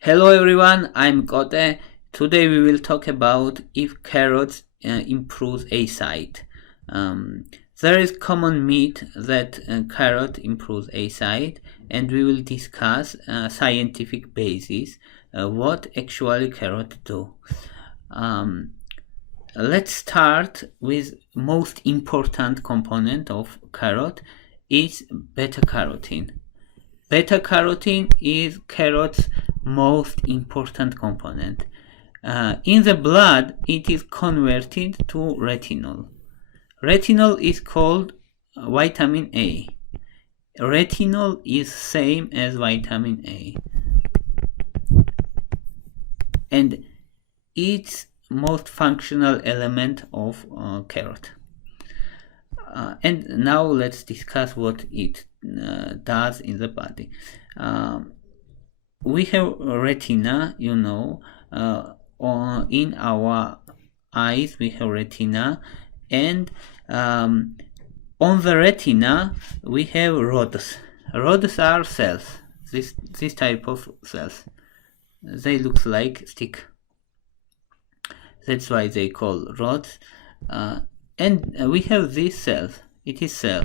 Hello everyone, I'm Kote. Today we will talk about if carrots improves eyesight. There is common myth that carrot improves eyesight, and we will discuss scientific basis what actually carrot do. Let's start with most important component of carrot is beta-carotene. Beta-carotene is carrot's most important component. In the blood, it is converted to retinol. Retinol is called vitamin A. Retinol is same as vitamin A. And it's most functional element of carrot. And now let's discuss what it does in the body. We have retina, in our eyes we have retina, and on the retina we have rods. Rods are cells, this type of cells. They look like stick. That's why they call rods. And we have this cell. It is cell.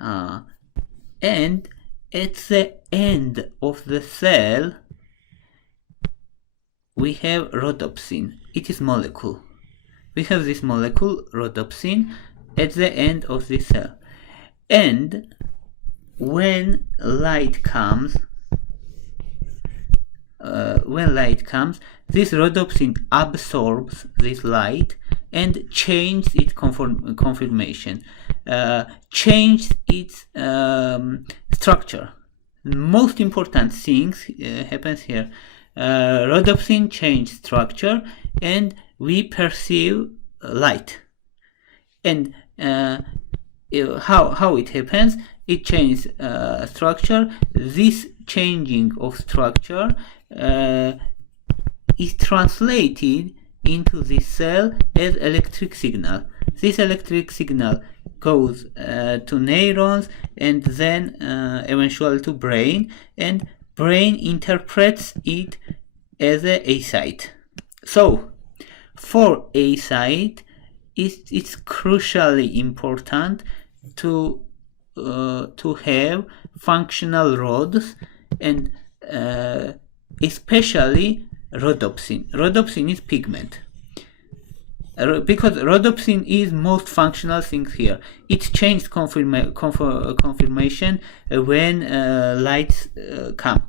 And at the end of the cell, we have rhodopsin. It is molecule. We have this molecule, rhodopsin, at the end of the cell. And when light comes, this rhodopsin absorbs this light and changes its conformation, changes its structure. Most important things happens here. Rhodopsin changes structure and we perceive light. And how it happens? It changes structure. This changing of structure is translated into this cell as electric signal. This electric signal goes to neurons and then eventually to brain, and brain interprets it as a eyesight. So for eyesight, it's crucially important to have functional rods, and especially rhodopsin. Rhodopsin is pigment. Because rhodopsin is most functional thing here. It changes conformation when lights come.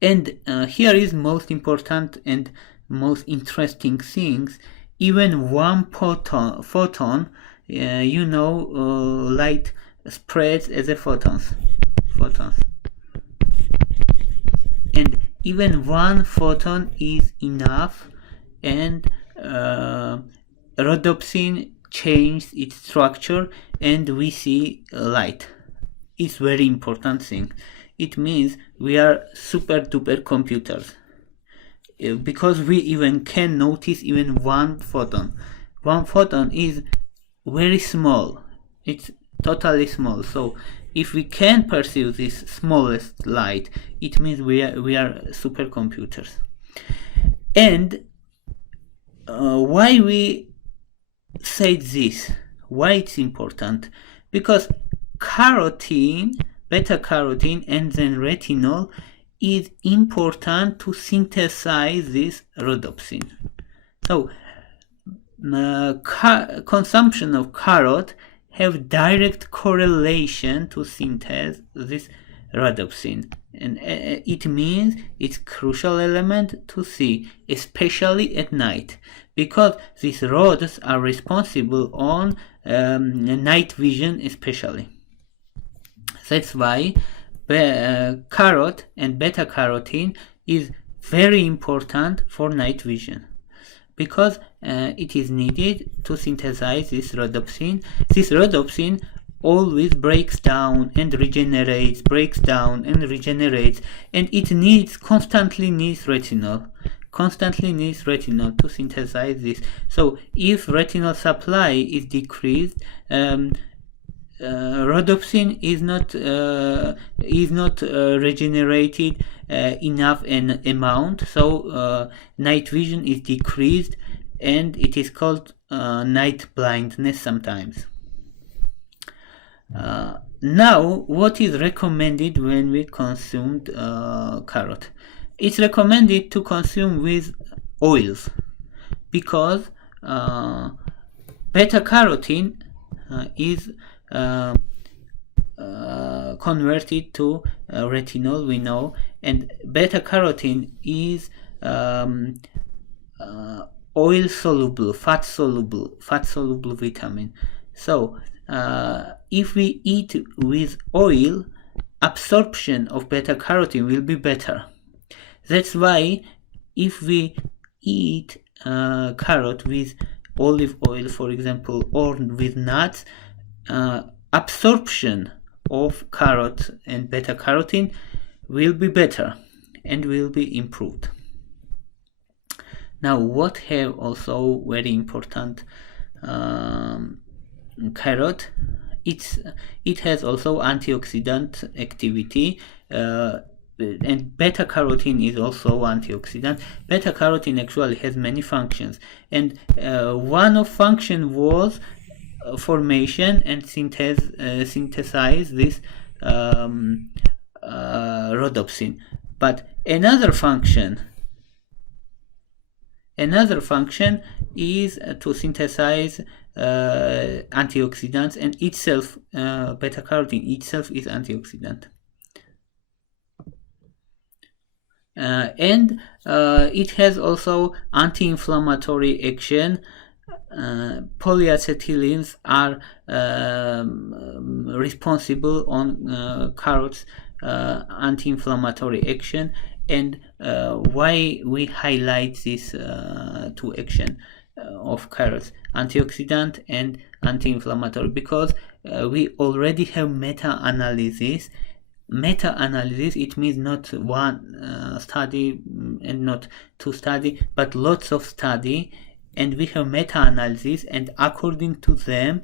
And here is most important and most interesting things. Even one photon, light spreads as a photons. And even one photon is enough, and rhodopsin changes its structure and we see light. It's very important thing. It means we are super duper computers, because we even can notice even one photon. One photon is very small. It's totally small. So if we can perceive this smallest light, it means we are supercomputers. And why we say this? Why it's important? Because carotene, beta-carotene, and then retinol is important to synthesize this rhodopsin. So consumption of carrot have direct correlation to synthesize this rhodopsin, and it means it's crucial element to see, especially at night, because these rods are responsible on night vision especially. That's why carrot and beta-carotene is very important for night vision, because it is needed to synthesize this rhodopsin. This rhodopsin always breaks down and regenerates, and it constantly needs retinol to synthesize this. So if retinol supply is decreased, rhodopsin is not regenerated enough in amount, so night vision is decreased, and it is called night blindness sometimes. Now, what is recommended when we consumed carrot? It's recommended to consume with oils, because beta-carotene is converted to retinol, we know, and beta-carotene is oil soluble, fat soluble vitamin. So if we eat with oil, absorption of beta-carotene will be better. That's why if we eat carrot with olive oil, for example, or with nuts, absorption of carrot and beta-carotene will be better and will be improved. Now, what have also very important carrot? It has also antioxidant activity, and beta-carotene is also antioxidant. Beta-carotene actually has many functions, and one of function was formation and synthesize this rhodopsin. But another function is to synthesize antioxidants, and itself beta-carotene itself is antioxidant. And it has also anti-inflammatory action. Polyacetylens are responsible on carrots anti-inflammatory action, and why we highlight this two action of carrots, antioxidant and anti-inflammatory, because we already have meta-analysis. Meta-analysis, it means not one study and not two study, but lots of study, and we have meta-analysis, and according to them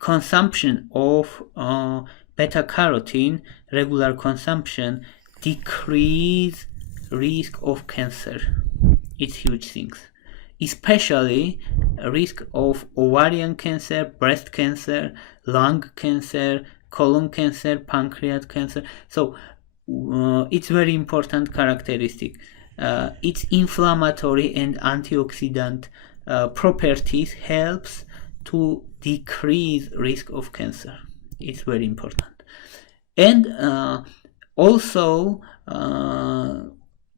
consumption of beta-carotene, regular consumption, decrease risk of cancer. It's huge things, especially risk of ovarian cancer, breast cancer, lung cancer, colon cancer, pancreas cancer. So it's very important characteristic. Its inflammatory and antioxidant properties helps to decrease risk of cancer. It's very important. And also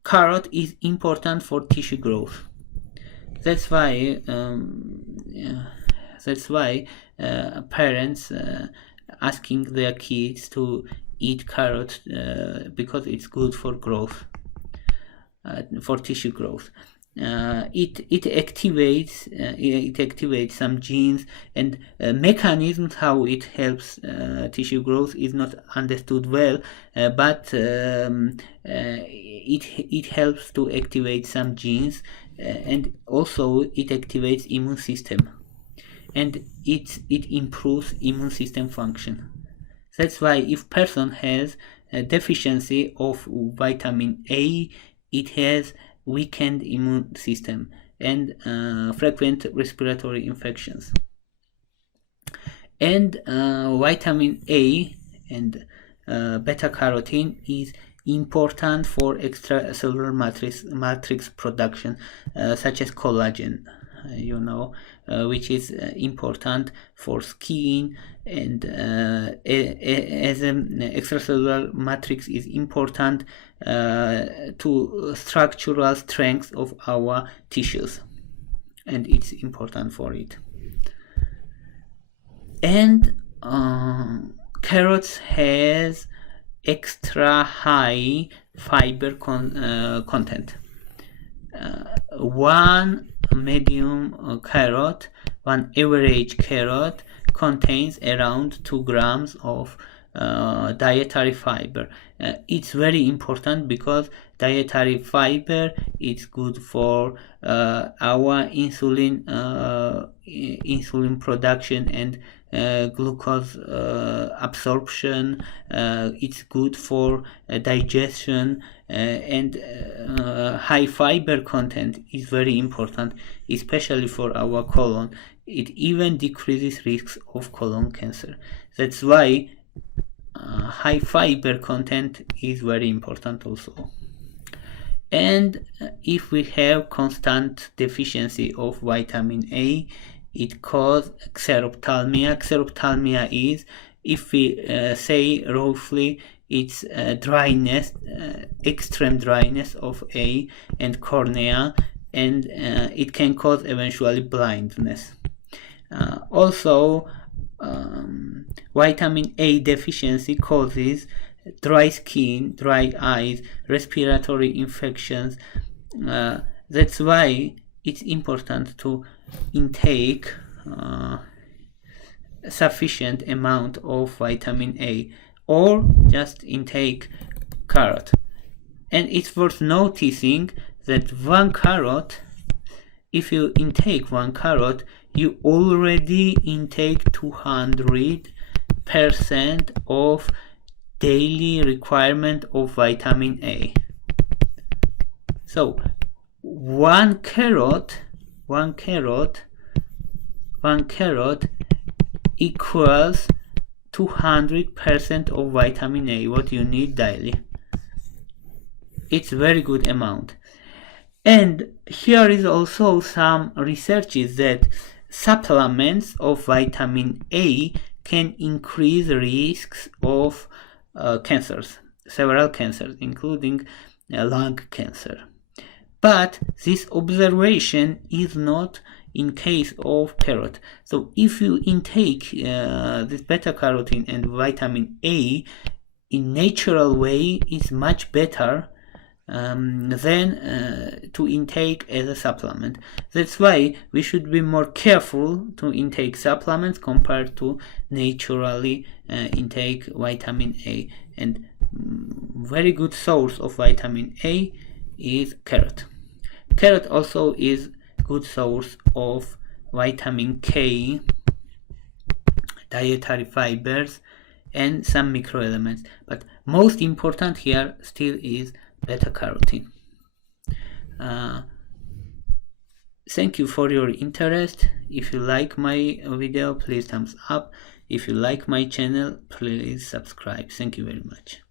carrot is important for tissue growth. That's why parents asking their kids to eat carrot because it's good for growth, for tissue growth. It activates some genes, and mechanisms how it helps tissue growth is not understood well, but it helps to activate some genes, and also it activates immune system, and it improves immune system function. That's why if person has a deficiency of vitamin A, it has weakened immune system and frequent respiratory infections. And vitamin A and beta-carotene is important for extracellular matrix production, such as collagen, which is important for skin, and as an extracellular matrix is important to structural strength of our tissues, and it's important for it. And carrots has extra high fiber content. One medium carrot, one average carrot contains around 2 grams of dietary fiber. It's very important because dietary fiber. It's good for our insulin production and glucose absorption. It's good for digestion, and high fiber content is very important, especially for our colon. It even decreases risks of colon cancer. That's why high fiber content is very important also. And if we have constant deficiency of vitamin A, it causes xerophthalmia. Xerophthalmia is, if we say roughly, it's dryness, extreme dryness of A and cornea, and it can cause eventually blindness. Also, vitamin A deficiency causes dry skin, dry eyes, respiratory infections. That's why it's important to intake sufficient amount of vitamin A, or just intake carrot. And it's worth noticing that one carrot, if you intake one carrot, you already intake 200% of daily requirement of vitamin A. So one carrot equals 200% of vitamin A, what you need daily. It's very good amount. And here is also some researches that supplements of vitamin A can increase risks of cancers, several cancers, including lung cancer. But this observation is not in case of carrot. So if you intake this beta-carotene and vitamin A in natural way, is much better than to intake as a supplement. That's why we should be more careful to intake supplements compared to naturally intake vitamin A. And very good source of vitamin A is carrot. Carrot also is good source of vitamin K, dietary fibers, and some microelements. But most important here still is beta-carotene. Thank you for your interest. If you like my video, please thumbs up. If you like my channel, please subscribe. Thank you very much.